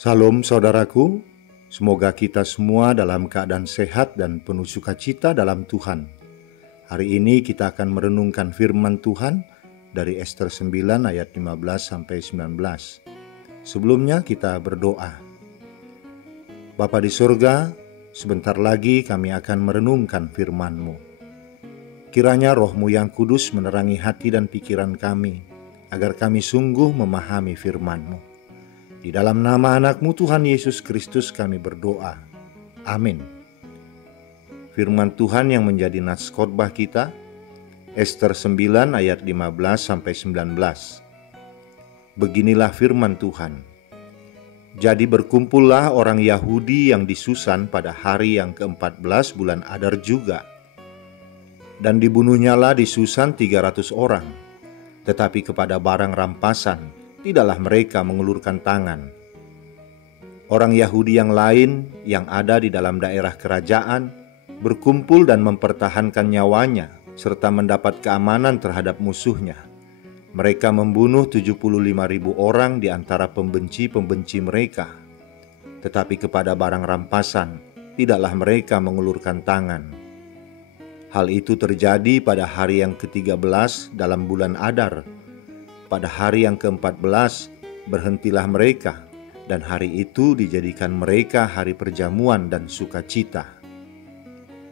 Salam saudaraku, semoga kita semua dalam keadaan sehat dan penuh sukacita dalam Tuhan. Hari ini kita akan merenungkan firman Tuhan dari Ester 9 ayat 15-19. Sebelumnya kita berdoa. Bapa di surga, sebentar lagi kami akan merenungkan firman-Mu. Kiranya Roh-Mu yang kudus menerangi hati dan pikiran kami, agar kami sungguh memahami firman-Mu. Di dalam nama anak-Mu Tuhan Yesus Kristus kami berdoa. Amin. Firman Tuhan yang menjadi nats khotbah kita, Ester 9 ayat 15-19. Beginilah firman Tuhan. Jadi berkumpullah orang Yahudi yang di Susan pada hari yang ke-14 bulan Adar juga. Dan dibunuhnyalah di Susan 300 orang. Tetapi kepada barang rampasan tidaklah mereka mengulurkan tangan. Orang Yahudi yang lain yang ada di dalam daerah kerajaan berkumpul dan mempertahankan nyawanya serta mendapat keamanan terhadap musuhnya. Mereka membunuh 75.000 orang di antara pembenci-pembenci mereka. Tetapi kepada barang rampasan tidaklah mereka mengulurkan tangan. Hal itu terjadi pada hari yang ke-13 dalam bulan Adar. Pada hari yang ke-14 berhentilah mereka, dan hari itu dijadikan mereka hari perjamuan dan sukacita.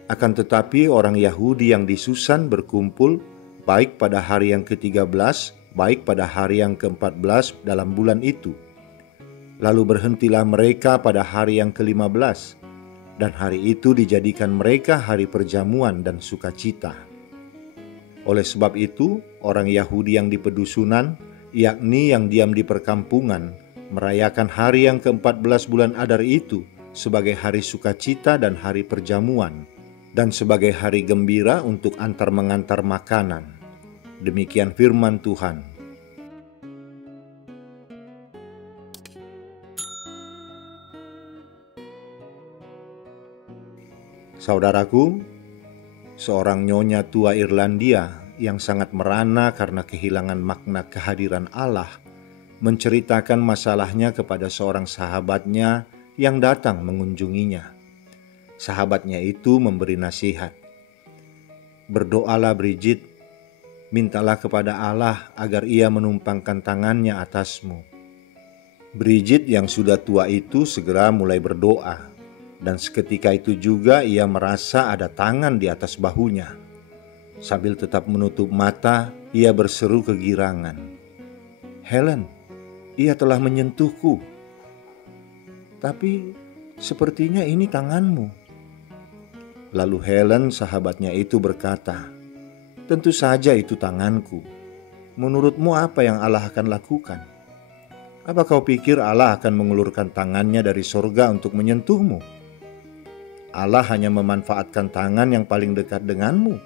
Akan tetapi orang Yahudi yang di Susan berkumpul baik pada hari yang ke-13, baik pada hari yang ke-14 dalam bulan itu. Lalu berhentilah mereka pada hari yang ke-15, dan hari itu dijadikan mereka hari perjamuan dan sukacita. Oleh sebab itu, orang Yahudi yang di pedusunan, yakni yang diam di perkampungan, merayakan hari yang ke-14 bulan Adar itu sebagai hari sukacita dan hari perjamuan, dan sebagai hari gembira untuk antar-mengantar makanan. Demikian firman Tuhan. Saudaraku, seorang nyonya tua Irlandia yang sangat merana karena kehilangan makna kehadiran Allah menceritakan masalahnya kepada seorang sahabatnya yang datang mengunjunginya. Sahabatnya itu memberi nasihat. Berdoalah Bridget, mintalah kepada Allah agar ia menumpangkan tangannya atasmu. Bridget yang sudah tua itu segera mulai berdoa, dan seketika itu juga ia merasa ada tangan di atas bahunya. Sambil tetap menutup mata, ia berseru kegirangan. Helen, ia telah menyentuhku. Tapi sepertinya ini tanganmu. Lalu Helen, sahabatnya itu berkata, tentu saja itu tanganku. Menurutmu apa yang Allah akan lakukan? Apa kau pikir Allah akan mengulurkan tangannya dari sorga untuk menyentuhmu? Allah hanya memanfaatkan tangan yang paling dekat denganmu.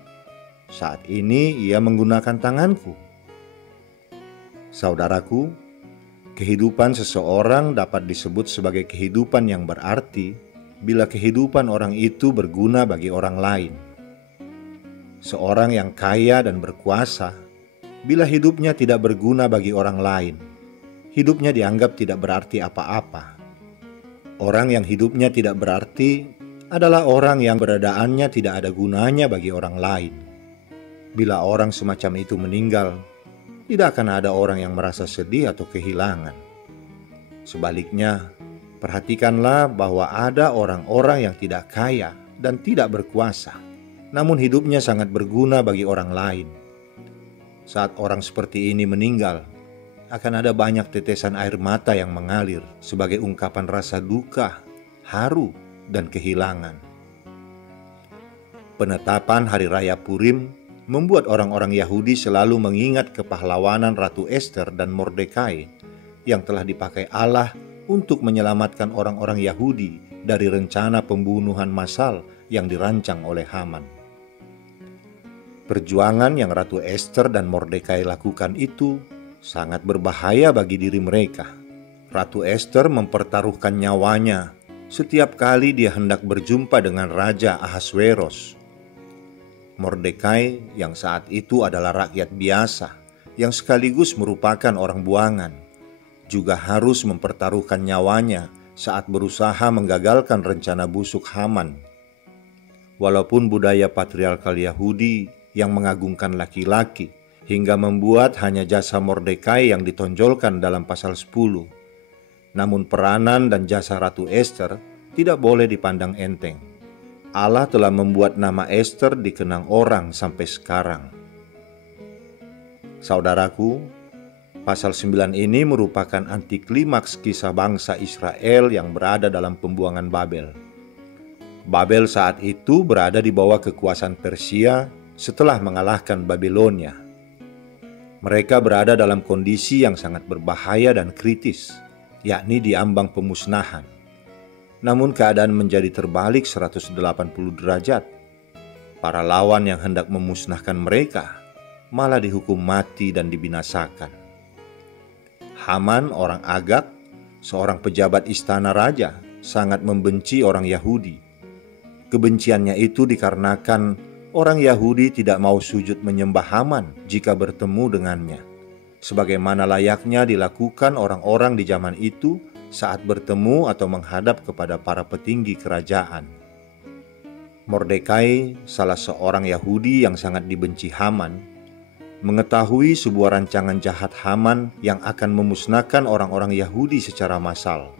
Saat ini ia menggunakan tanganku. Saudaraku, kehidupan seseorang dapat disebut sebagai kehidupan yang berarti bila kehidupan orang itu berguna bagi orang lain. Seorang yang kaya dan berkuasa, bila hidupnya tidak berguna bagi orang lain, hidupnya dianggap tidak berarti apa-apa. Orang yang hidupnya tidak berarti adalah orang yang keberadaannya tidak ada gunanya bagi orang lain. Bila orang semacam itu meninggal, tidak akan ada orang yang merasa sedih atau kehilangan. Sebaliknya, perhatikanlah bahwa ada orang-orang yang tidak kaya dan tidak berkuasa, namun hidupnya sangat berguna bagi orang lain. Saat orang seperti ini meninggal, akan ada banyak tetesan air mata yang mengalir sebagai ungkapan rasa duka, haru, dan kehilangan. Penetapan Hari Raya Purim membuat orang-orang Yahudi selalu mengingat kepahlawanan Ratu Ester dan Mordekai yang telah dipakai Allah untuk menyelamatkan orang-orang Yahudi dari rencana pembunuhan massal yang dirancang oleh Haman. Perjuangan yang Ratu Ester dan Mordekai lakukan itu sangat berbahaya bagi diri mereka. Ratu Ester mempertaruhkan nyawanya setiap kali dia hendak berjumpa dengan Raja Ahasweros. Mordekai yang saat itu adalah rakyat biasa, yang sekaligus merupakan orang buangan, juga harus mempertaruhkan nyawanya saat berusaha menggagalkan rencana busuk Haman. Walaupun budaya patriarkal Yahudi yang mengagungkan laki-laki hingga membuat hanya jasa Mordekai yang ditonjolkan dalam pasal 10, namun peranan dan jasa Ratu Ester tidak boleh dipandang enteng. Allah telah membuat nama Ester dikenang orang sampai sekarang. Saudaraku, pasal 9 ini merupakan antiklimaks kisah bangsa Israel yang berada dalam pembuangan Babel. Babel saat itu berada di bawah kekuasaan Persia setelah mengalahkan Babilonia. Mereka berada dalam kondisi yang sangat berbahaya dan kritis, yakni di ambang pemusnahan. Namun keadaan menjadi terbalik 180 derajat. Para lawan yang hendak memusnahkan mereka malah dihukum mati dan dibinasakan. Haman, orang Agag, seorang pejabat istana raja, sangat membenci orang Yahudi. Kebenciannya itu dikarenakan orang Yahudi tidak mau sujud menyembah Haman jika bertemu dengannya, sebagaimana layaknya dilakukan orang-orang di zaman itu saat bertemu atau menghadap kepada para petinggi kerajaan. Mordekai, salah seorang Yahudi yang sangat dibenci Haman, mengetahui sebuah rancangan jahat Haman yang akan memusnahkan orang-orang Yahudi secara massal.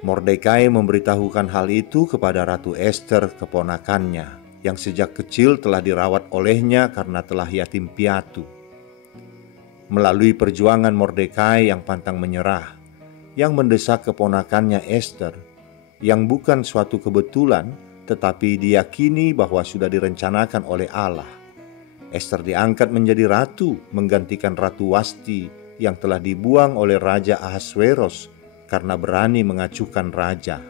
Mordekai memberitahukan hal itu kepada Ratu Ester, keponakannya, yang sejak kecil telah dirawat olehnya karena telah yatim piatu. Melalui perjuangan Mordekai yang pantang menyerah, yang mendesak keponakannya Ester, yang bukan suatu kebetulan tetapi diyakini bahwa sudah direncanakan oleh Allah, Ester diangkat menjadi ratu menggantikan Ratu Wasti yang telah dibuang oleh Raja Ahasweros karena berani mengacuhkan raja.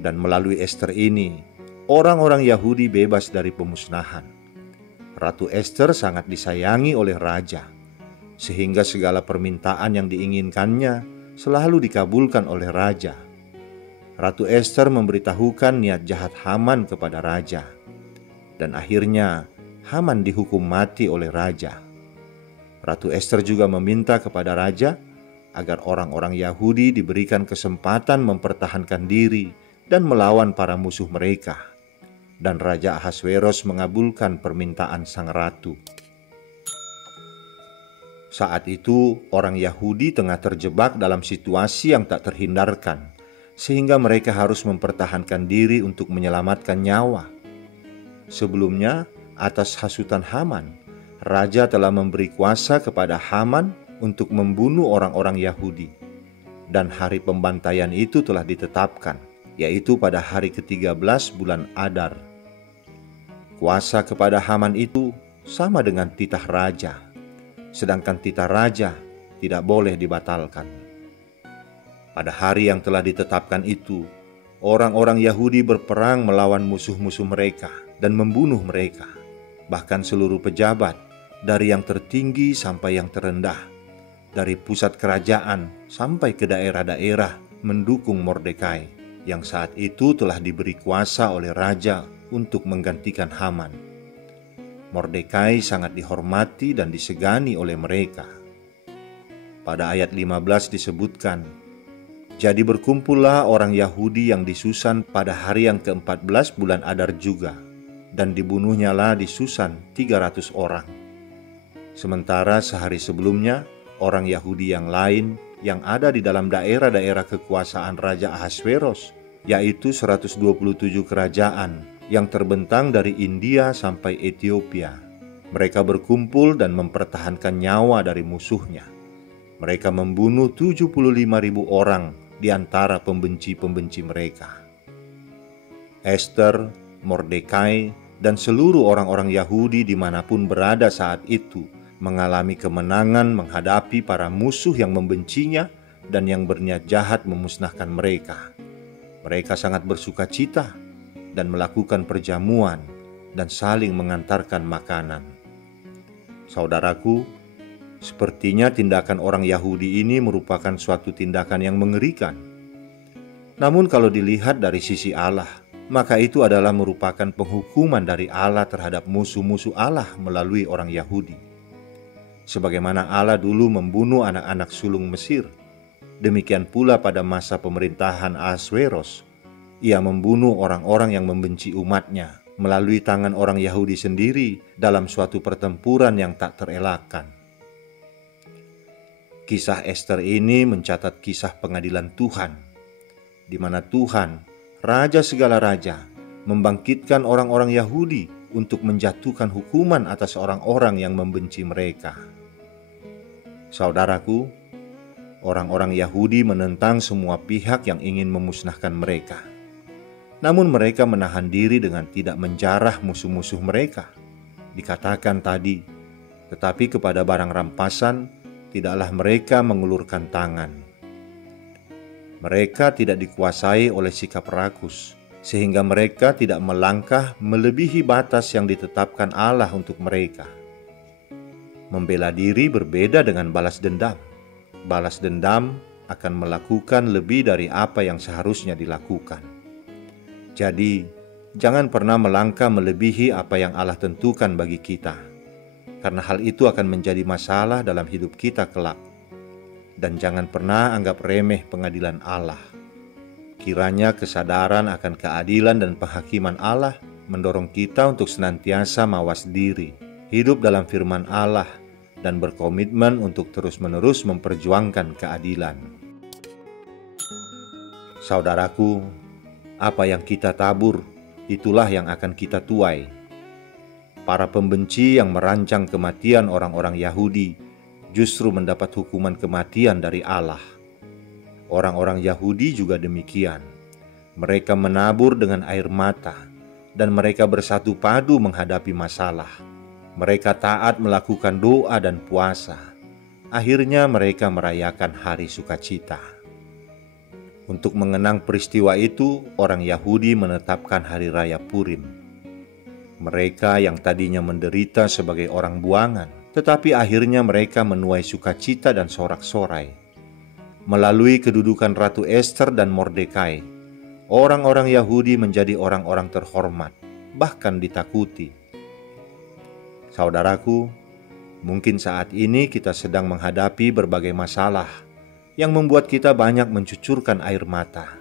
Dan melalui Ester ini, orang-orang Yahudi bebas dari pemusnahan. Ratu Ester sangat disayangi oleh raja, sehingga segala permintaan yang diinginkannya selalu dikabulkan oleh raja. Ratu Ester memberitahukan niat jahat Haman kepada raja, dan akhirnya Haman dihukum mati oleh raja. Ratu Ester juga meminta kepada raja agar orang-orang Yahudi diberikan kesempatan mempertahankan diri dan melawan para musuh mereka. Dan Raja Ahasweros mengabulkan permintaan sang ratu. Saat itu orang Yahudi tengah terjebak dalam situasi yang tak terhindarkan, sehingga mereka harus mempertahankan diri untuk menyelamatkan nyawa. Sebelumnya, atas hasutan Haman, raja telah memberi kuasa kepada Haman untuk membunuh orang-orang Yahudi. Dan hari pembantaian itu telah ditetapkan, yaitu pada hari ke-13 bulan Adar. Kuasa kepada Haman itu sama dengan titah raja, sedangkan titah raja tidak boleh dibatalkan. Pada hari yang telah ditetapkan itu, orang-orang Yahudi berperang melawan musuh-musuh mereka dan membunuh mereka. Bahkan seluruh pejabat, dari yang tertinggi sampai yang terendah, dari pusat kerajaan sampai ke daerah-daerah, mendukung Mordekai yang saat itu telah diberi kuasa oleh raja untuk menggantikan Haman. Mordekai sangat dihormati dan disegani oleh mereka. Pada ayat 15 disebutkan, "Jadi berkumpullah orang Yahudi yang di Susan pada hari yang ke-14 bulan Adar juga, dan dibunuhnyalah di Susan 300 orang. Sementara sehari sebelumnya, orang Yahudi yang lain yang ada di dalam daerah-daerah kekuasaan Raja Ahasweros, yaitu 127 kerajaan yang terbentang dari India sampai Ethiopia. Mereka berkumpul dan mempertahankan nyawa dari musuhnya. Mereka membunuh 75.000 orang di antara pembenci-pembenci mereka." Ester, Mordekai, dan seluruh orang-orang Yahudi dimanapun berada saat itu mengalami kemenangan menghadapi para musuh yang membencinya dan yang berniat jahat memusnahkan mereka. Mereka sangat bersuka cita dan melakukan perjamuan dan saling mengantarkan makanan. Saudaraku, sepertinya tindakan orang Yahudi ini merupakan suatu tindakan yang mengerikan. Namun kalau dilihat dari sisi Allah, maka itu adalah merupakan penghukuman dari Allah terhadap musuh-musuh Allah melalui orang Yahudi. sebagaimana Allah dulu membunuh anak-anak sulung Mesir. Demikian pula pada masa pemerintahan Ahasweros, ia membunuh orang-orang yang membenci umatnya melalui tangan orang Yahudi sendiri dalam suatu pertempuran yang tak terelakkan. Kisah Ester ini mencatat kisah pengadilan Tuhan, di mana Tuhan, Raja segala raja, membangkitkan orang-orang Yahudi untuk menjatuhkan hukuman atas orang-orang yang membenci mereka. Saudaraku, orang-orang Yahudi menentang semua pihak yang ingin memusnahkan mereka. Namun mereka menahan diri dengan tidak menjarah musuh-musuh mereka. Dikatakan tadi, tetapi kepada barang rampasan, tidaklah mereka mengulurkan tangan. Mereka tidak dikuasai oleh sikap rakus, sehingga mereka tidak melangkah melebihi batas yang ditetapkan Allah untuk mereka. Membela diri berbeda dengan balas dendam. Balas dendam akan melakukan lebih dari apa yang seharusnya dilakukan. Jadi, jangan pernah melangkah melebihi apa yang Allah tentukan bagi kita, karena hal itu akan menjadi masalah dalam hidup kita kelak. Dan jangan pernah anggap remeh pengadilan Allah. Kiranya kesadaran akan keadilan dan penghakiman Allah mendorong kita untuk senantiasa mawas diri, hidup dalam firman Allah, dan berkomitmen untuk terus-menerus memperjuangkan keadilan. Saudaraku, apa yang kita tabur, itulah yang akan kita tuai. Para pembenci yang merancang kematian orang-orang Yahudi justru mendapat hukuman kematian dari Allah. Orang-orang Yahudi juga demikian. Mereka menabur dengan air mata, dan mereka bersatu padu menghadapi masalah. Mereka taat melakukan doa dan puasa. Akhirnya mereka merayakan hari sukacita. Untuk mengenang peristiwa itu, orang Yahudi menetapkan hari raya Purim. Mereka yang tadinya menderita sebagai orang buangan, tetapi akhirnya mereka menuai sukacita dan sorak-sorai. Melalui kedudukan Ratu Ester dan Mordekai, orang-orang Yahudi menjadi orang-orang terhormat, bahkan ditakuti. Saudaraku, mungkin saat ini kita sedang menghadapi berbagai masalah yang membuat kita banyak mencucurkan air mata.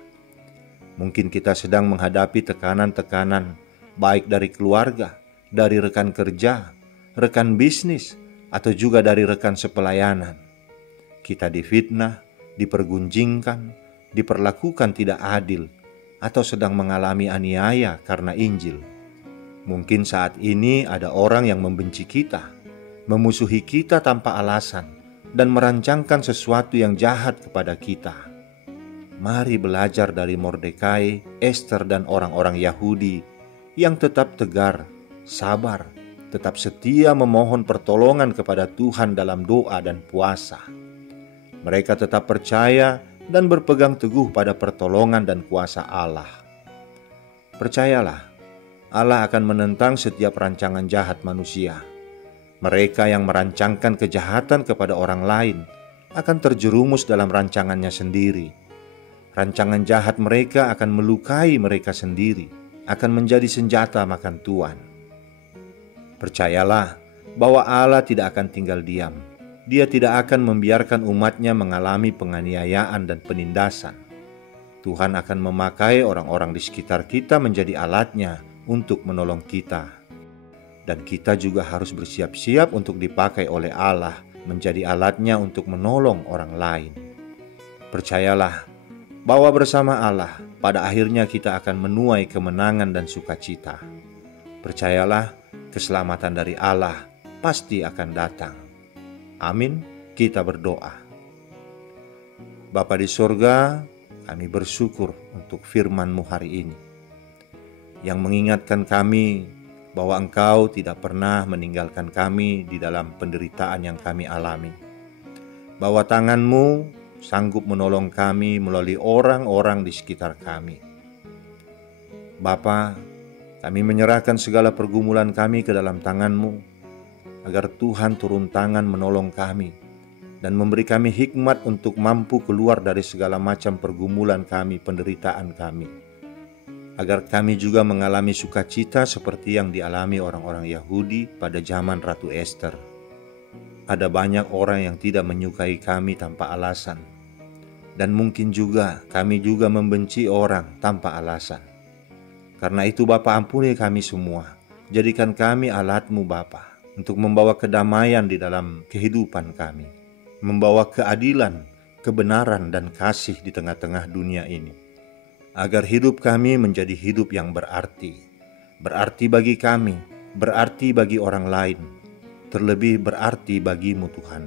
Mungkin kita sedang menghadapi tekanan-tekanan, baik dari keluarga, dari rekan kerja, rekan bisnis, atau juga dari rekan sepelayanan. Kita difitnah, dipergunjingkan, diperlakukan tidak adil, atau sedang mengalami aniaya karena Injil. Mungkin saat ini ada orang yang membenci kita, memusuhi kita tanpa alasan, dan merancangkan sesuatu yang jahat kepada kita. Mari belajar dari Mordekai, Ester, dan orang-orang Yahudi yang tetap tegar, sabar, tetap setia memohon pertolongan kepada Tuhan dalam doa dan puasa. Mereka tetap percaya dan berpegang teguh pada pertolongan dan kuasa Allah. Percayalah, Allah akan menentang setiap rancangan jahat manusia. Mereka yang merancangkan kejahatan kepada orang lain akan terjerumus dalam rancangannya sendiri. Rancangan jahat mereka akan melukai mereka sendiri, akan menjadi senjata makan tuan. Percayalah bahwa Allah tidak akan tinggal diam. Dia tidak akan membiarkan umatnya mengalami penganiayaan dan penindasan. Tuhan akan memakai orang-orang di sekitar kita menjadi alatnya untuk menolong kita. Dan kita juga harus bersiap-siap untuk dipakai oleh Allah menjadi alatnya untuk menolong orang lain. Percayalah bahwa bersama Allah pada akhirnya kita akan menuai kemenangan dan sukacita. Percayalah, keselamatan dari Allah pasti akan datang. Amin. Kita berdoa. Bapa di surga, kami bersyukur untuk firman-Mu hari ini yang mengingatkan kami bahwa Engkau tidak pernah meninggalkan kami di dalam penderitaan yang kami alami. Bahwa tangan-Mu sanggup menolong kami melalui orang-orang di sekitar kami. Bapa, kami menyerahkan segala pergumulan kami ke dalam tangan-Mu, agar Tuhan turun tangan menolong kami dan memberi kami hikmat untuk mampu keluar dari segala macam pergumulan kami, penderitaan kami. Agar kami juga mengalami sukacita seperti yang dialami orang-orang Yahudi pada zaman Ratu Ester. ada banyak orang yang tidak menyukai kami tanpa alasan. Dan mungkin juga kami juga membenci orang tanpa alasan. Karena itu Bapa, ampuni kami semua. Jadikan kami alat-Mu Bapa, untuk membawa kedamaian di dalam kehidupan kami. Membawa keadilan, kebenaran dan kasih di tengah-tengah dunia ini. Agar hidup kami menjadi hidup yang berarti. Berarti bagi kami, berarti bagi orang lain. Terlebih berarti bagi-Mu Tuhan.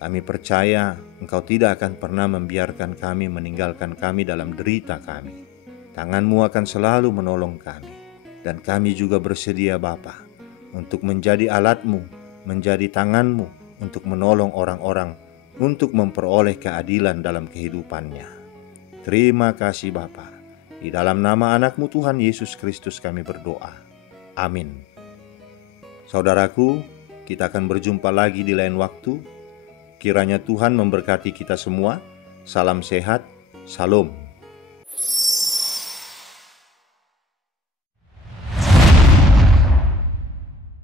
Kami percaya Engkau tidak akan pernah membiarkan kami meninggalkan kami dalam derita kami. Tangan-Mu akan selalu menolong kami. Dan kami juga bersedia Bapa, untuk menjadi alat-Mu, menjadi tangan-Mu, untuk menolong orang-orang, untuk memperoleh keadilan dalam kehidupannya. Terima kasih Bapa. Di dalam nama anak-Mu Tuhan Yesus Kristus kami berdoa. Amin. Saudaraku, kita akan berjumpa lagi di lain waktu. Kiranya Tuhan memberkati kita semua. Salam sehat, Shalom.